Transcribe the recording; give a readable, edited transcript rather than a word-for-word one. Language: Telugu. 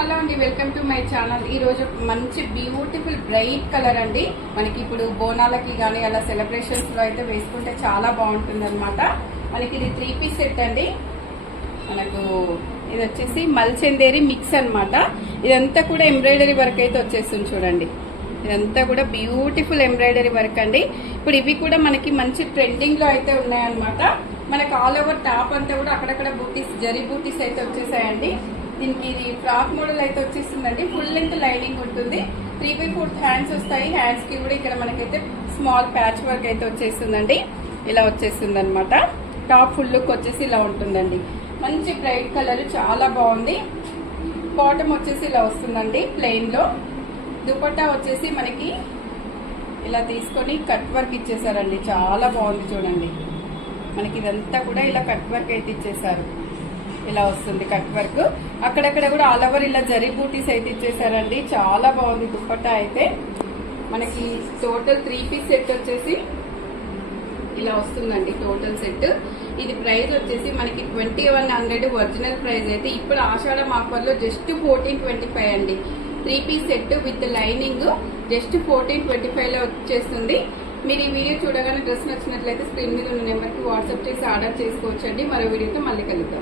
హలో అండి, వెల్కమ్ టు మై ఛానల్. ఈ రోజు మంచి బ్యూటిఫుల్ బ్రైట్ కలర్ అండి. మనకి ఇప్పుడు బోనాలకి కానీ అలా సెలబ్రేషన్స్ లో అయితే వేసుకుంటే చాలా బాగుంటుంది అనమాట. మనకి ఇది 3 పీస్ సెట్ అండి. మనకు ఇది వచ్చేసి మల్చందేరి మిక్స్ అనమాట. ఇదంతా కూడా ఎంబ్రాయిడరీ వర్క్ అయితే వచ్చేస్తుంది చూడండి. ఇదంతా కూడా బ్యూటిఫుల్ ఎంబ్రాయిడరీ వర్క్ అండి. ఇప్పుడు ఇవి కూడా మనకి మంచి ట్రెండింగ్ లో అయితే ఉన్నాయన్నమాట. మనకు ఆల్ ఓవర్ టాప్ అంతా కూడా అక్కడక్కడ బూటీస్, జరీ బూటీస్ అయితే వచ్చేసాయండి. దీనికి ఇది ఫ్రాక్ మోడల్ అయితే వచ్చేస్తుందండి. ఫుల్ లెంత్ లైనింగ్ ఉంటుంది. 3/4 హ్యాండ్స్ వస్తాయి. హ్యాండ్స్ కి కూడా ఇక్కడ మనకైతే స్మాల్ ప్యాచ్ వర్క్ అయితే వచ్చేస్తుందండి. ఇలా వచ్చేస్తుంది అనమాట. టాప్ ఫుల్ లుక్ వచ్చేసి ఇలా ఉంటుందండి. మంచి బ్రైట్ కలర్, చాలా బాగుంది. బాటమ్ వచ్చేసి ఇలా వస్తుందండి ప్లెయిన్ లో. దుపట్టా వచ్చేసి మనకి ఇలా తీసుకొని కట్ వర్క్ ఇచ్చేసారండి. చాలా బాగుంది చూడండి. మనకి ఇదంతా కూడా ఇలా కట్ వర్క్ అయితే ఇచ్చేసారు. ఇలా వస్తుంది కట్ వర్క్. అక్కడక్కడ కూడా ఆల్ ఓవర్ ఇలా జరీ బూటీస్ అయితే ఇచ్చేసారండి. చాలా బాగుంది దుపట్టా అయితే. మనకి టోటల్ 3 పీస్ సెట్ వచ్చేసి ఇలా వస్తుందండి. టోటల్ సెట్ ఇది ప్రైస్ వచ్చేసి మనకి 2100 ఒరిజినల్ ప్రైస్ అయితే ఇప్పుడు ఆషాఢం ఆఫర్ లో జస్ట్ 1425 అండి. 3 piece set with lining just 1425 లో వచ్చేస్తుంది. మీరు ఈ వీడియో చూడగానే డ్రెస్ నచ్చినట్లయితే స్క్రీన్ మీద ఉన్న నెంబర్ కి వాట్సాప్ చేసి ఆర్డర్ చేసుకోవచ్చండి. మరో వీడియోతో మళ్ళీ కలుద్దాం.